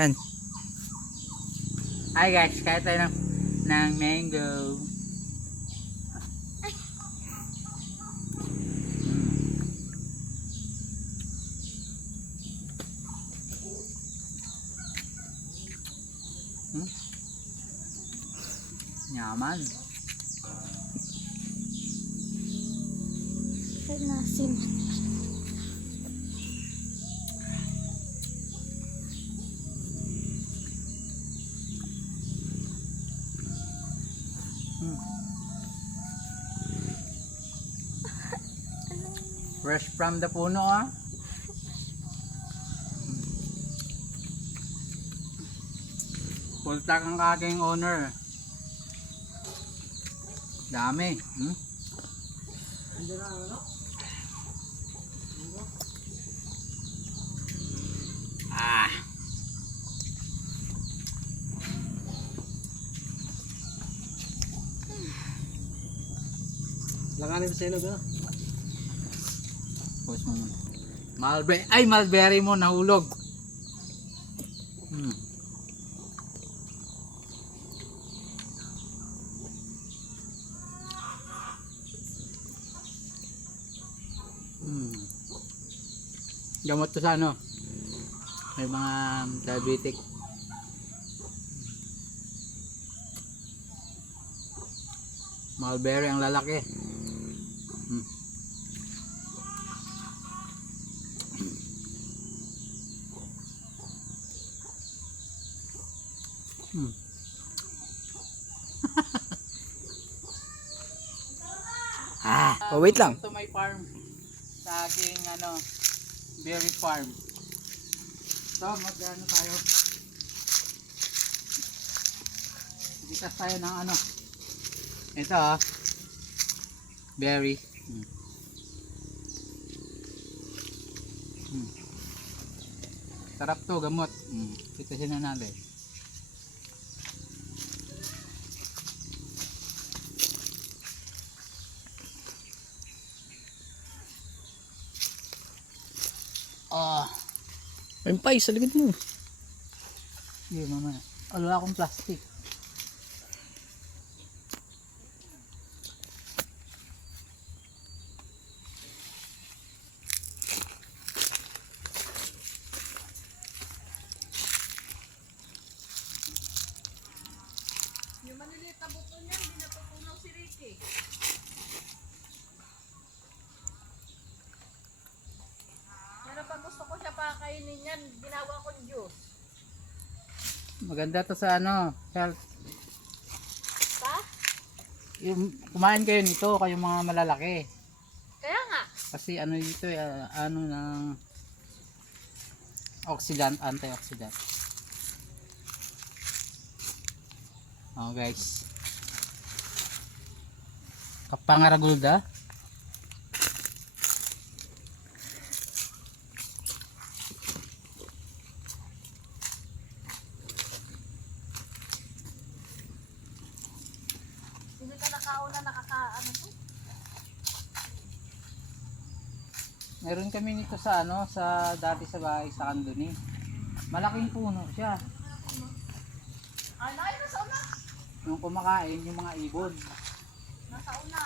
Yan. Hi guys, kaya tayo ng mango. Nyaman. Nasin. Fresh from the puno ah. Punta kang aking owner. Dami. Ah. Langanin sa ilog, ha? Post mo. Mulberry mo nahulog. Gamot to sa ano? May mga diabetic. Mulberry ang lalaki. Oh, wait lang. To my farm. Sa aking ano, berry farm. So, mag-ano tayo. Bitas tayo ng ano. Ito ah. Berry. Sarap to, gamot. Pitasin na natin. May pay sa likod mo. Sige, mamaya. Wala akong plastic. Yung maliliit na buto niya, hindi natutunaw si Ricky. Pero pag gusto ko siya pakainin yan, ginawa ko juice. Maganda to sa ano, health. Pa? Yung, kumain kayo nito, kayong mga malalaki. Kaya nga. Kasi ano dito, ano ng oxidant, antioxidant. Oh guys. Kapangaragulda. Hindi ka nakauna nakakaano to? Meron kami nito sa ano, sa dati sa bahay sa Kanduni. Malaking puno siya. Ay, nasa una. Yung kumakain, yung mga ibon. Nasa una.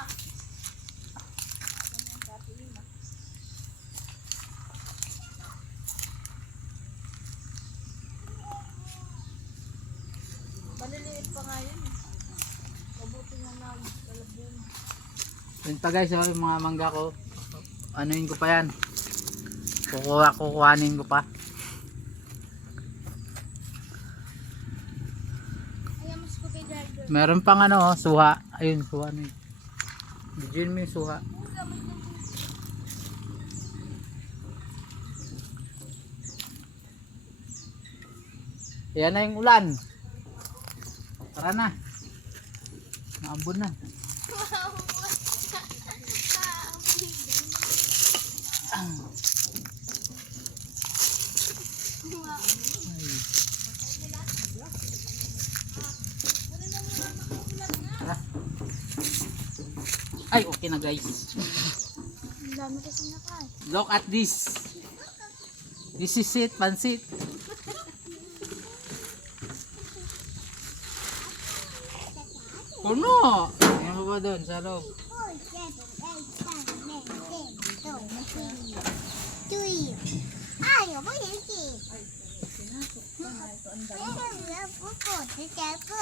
Maliliit pa nga yun. Mabuti nga na lalabong. Yun pa guys, yung mga mangga ko. Anuin ko pa yan. Kukuhanin ko pa. Ayaw mas ko kay Jarger. Meron pang ano, suha. Ayun, suha na yun. Diyan mo yung suha. Yan na yung ulan. Tara na. Naambon na. Ay, okay na guys. Ang dami kasi nakain. Look at this. This is it, pansit. Puno! Tingnan mo ba doon sa loob? 哎，我不允许。这个人不够，直接够。